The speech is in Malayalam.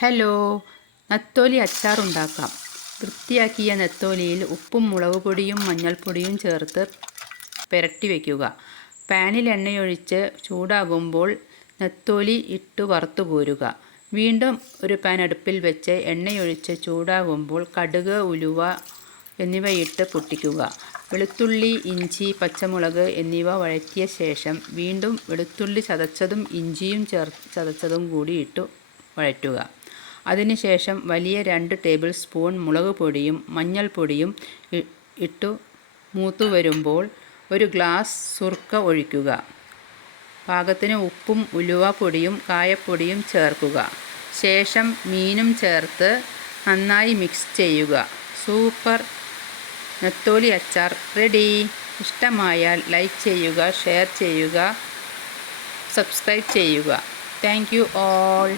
ഹലോ, നത്തോലി അച്ചാർ ഉണ്ടാക്കാം. വൃത്തിയാക്കിയ നത്തോലിയിൽ ഉപ്പും മുളക് പൊടിയും മഞ്ഞൾപ്പൊടിയും ചേർത്ത് പുരട്ടി വയ്ക്കുക. പാനിൽ എണ്ണയൊഴിച്ച് ചൂടാകുമ്പോൾ നത്തോലി ഇട്ട് വറുത്തു കോരുക. വീണ്ടും ഒരു പാൻ അടുപ്പിൽ വെച്ച് എണ്ണയൊഴിച്ച് ചൂടാകുമ്പോൾ കടുക്, ഉലുവ എന്നിവയിട്ട് പൊട്ടിക്കുക. വെളുത്തുള്ളി, ഇഞ്ചി, പച്ചമുളക് എന്നിവ വഴറ്റിയ ശേഷം വീണ്ടും വെളുത്തുള്ളി ചതച്ചതും ഇഞ്ചിയും ചതച്ചതും കൂടി ഇട്ട് വഴറ്റുക. അതിനുശേഷം വലിയ 2 ടേബിൾ സ്പൂൺ മുളക് പൊടിയും മഞ്ഞൾപ്പൊടിയും ഇട്ടു മൂത്തു വരുമ്പോൾ ഒരു ഗ്ലാസ് സുർക്ക ഒഴിക്കുക. പാകത്തിന് ഉപ്പും ഉലുവപ്പൊടിയും കായപ്പൊടിയും ചേർക്കുക. ശേഷം മീനും ചേർത്ത് നന്നായി മിക്സ് ചെയ്യുക. സൂപ്പർ നത്തോലി അച്ചാർ റെഡി. ഇഷ്ടമായാൽ ലൈക്ക് ചെയ്യുക, ഷെയർ ചെയ്യുക, സബ്സ്ക്രൈബ് ചെയ്യുക. Thank you all.